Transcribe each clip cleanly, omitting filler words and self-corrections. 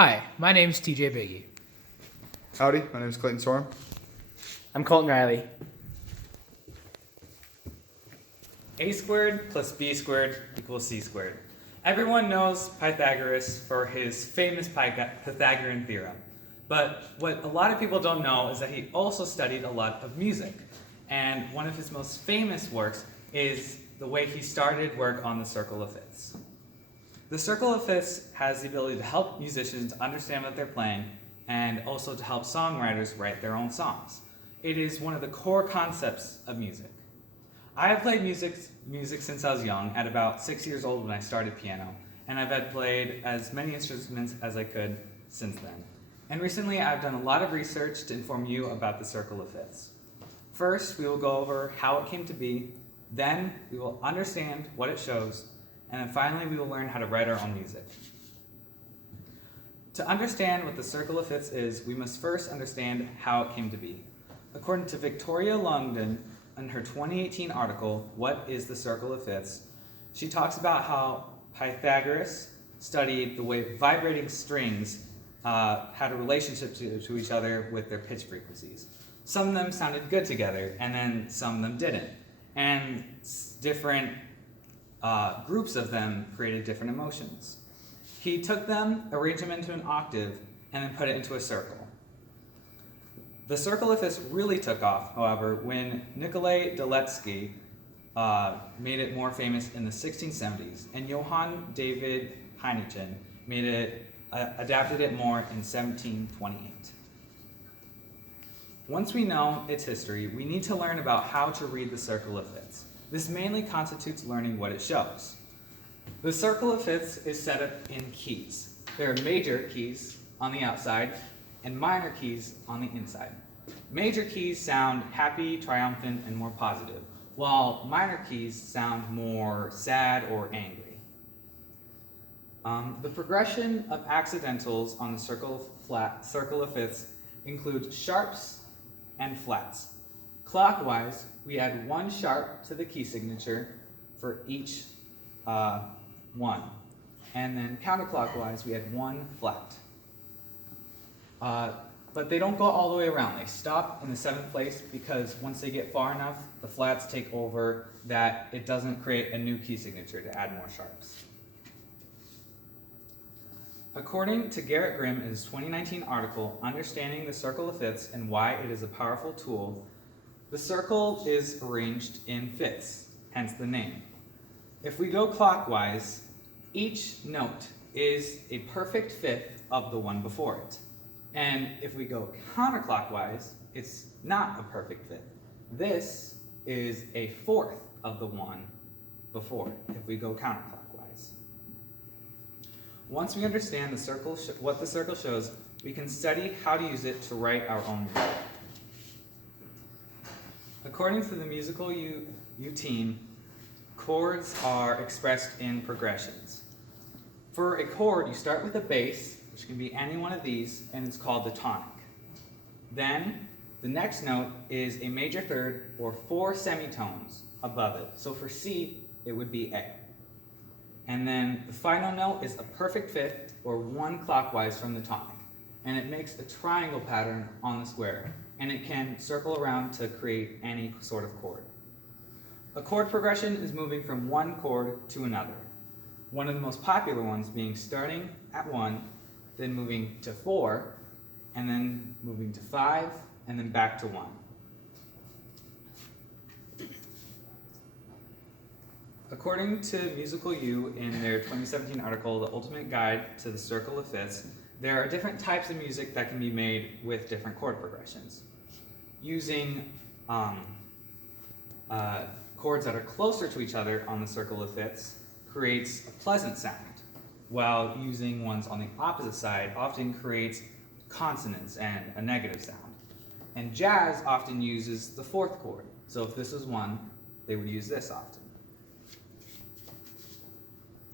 Hi, my name's TJ Biggie. Howdy, my name is Clayton Sorum. I'm Colton Riley. A squared plus B squared equals C squared. Everyone knows Pythagoras for his famous Pythagorean theorem. But what a lot of people don't know is that he also studied a lot of music. And one of his most famous works is the way he started work on the circle of fifths. The circle of fifths has the ability to help musicians understand what they're playing and also to help songwriters write their own songs. It is one of the core concepts of music. I have played music since I was young, at about 6 years old when I started piano, and I've had played as many instruments as I could since then. And recently I've done a lot of research to inform you about the circle of fifths. First, we will go over how it came to be, then we will understand what it shows, and then finally we will learn how to write our own music. To understand what the circle of fifths is, we must first understand how it came to be. According to Victoria Longden, in her 2018 article, What is the Circle of Fifths?, she talks about how Pythagoras studied the way vibrating strings had a relationship to each other with their pitch frequencies. Some of them sounded good together, and then some of them didn't. And different groups of them created different emotions. He took them, arranged them into an octave, and then put it into a circle. The circle of fifths really took off, however, when Nikolai Delatsky made it more famous in the 1670s, and Johann David Heineken adapted it more in 1728. Once we know its history, we need to learn about how to read the circle of fifths. This mainly constitutes learning what it shows. The circle of fifths is set up in keys. There are major keys on the outside and minor keys on the inside. Major keys sound happy, triumphant, and more positive, while minor keys sound more sad or angry. The progression of accidentals on the circle of fifths includes sharps and flats. Clockwise, we add one sharp to the key signature for each one. And then counterclockwise, we add one flat. But they don't go all the way around. They stop in the seventh place because once they get far enough, the flats take over that it doesn't create a new key signature to add more sharps. According to Garrett Grimm in his 2019 article, Understanding the Circle of Fifths and Why It is a Powerful Tool, the circle is arranged in fifths, hence the name. If we go clockwise, each note is a perfect fifth of the one before it. And if we go counterclockwise, it's not a perfect fifth. This is a fourth of the one before it, if we go counterclockwise. Once we understand what the circle shows, we can study how to use it to write our own music. According to the Musical U team, chords are expressed in progressions. For a chord, you start with a bass, which can be any one of these, and it's called the tonic. Then, the next note is a major third, or 4 semitones above it. So for C, it would be A. And then the final note is a perfect fifth, or 1 clockwise from the tonic. And it makes a triangle pattern on the square, and it can circle around to create any sort of chord. A chord progression is moving from one chord to another. One of the most popular ones being starting at 1, then moving to 4, and then moving to 5, and then back to 1. According to Musical U in their 2017 article, The Ultimate Guide to the Circle of Fifths, there are different types of music that can be made with different chord progressions. Using chords that are closer to each other on the circle of fifths creates a pleasant sound, while using ones on the opposite side often creates consonants and a negative sound. And jazz often uses the fourth chord. So if this was 1, they would use this often.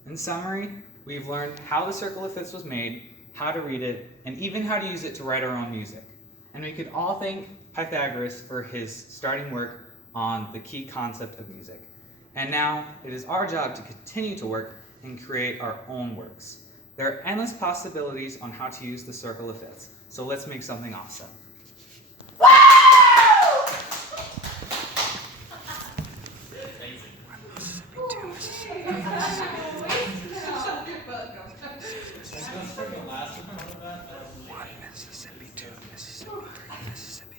In summary, we've learned how the circle of fifths was made, how to read it, and even how to use it to write our own music. And we could all thank Pythagoras for his starting work on the key concept of music. And now it is our job to continue to work and create our own works. There are endless possibilities on how to use the circle of fifths, so let's make something awesome. Mississippi, 2 Mississippi, Mississippi.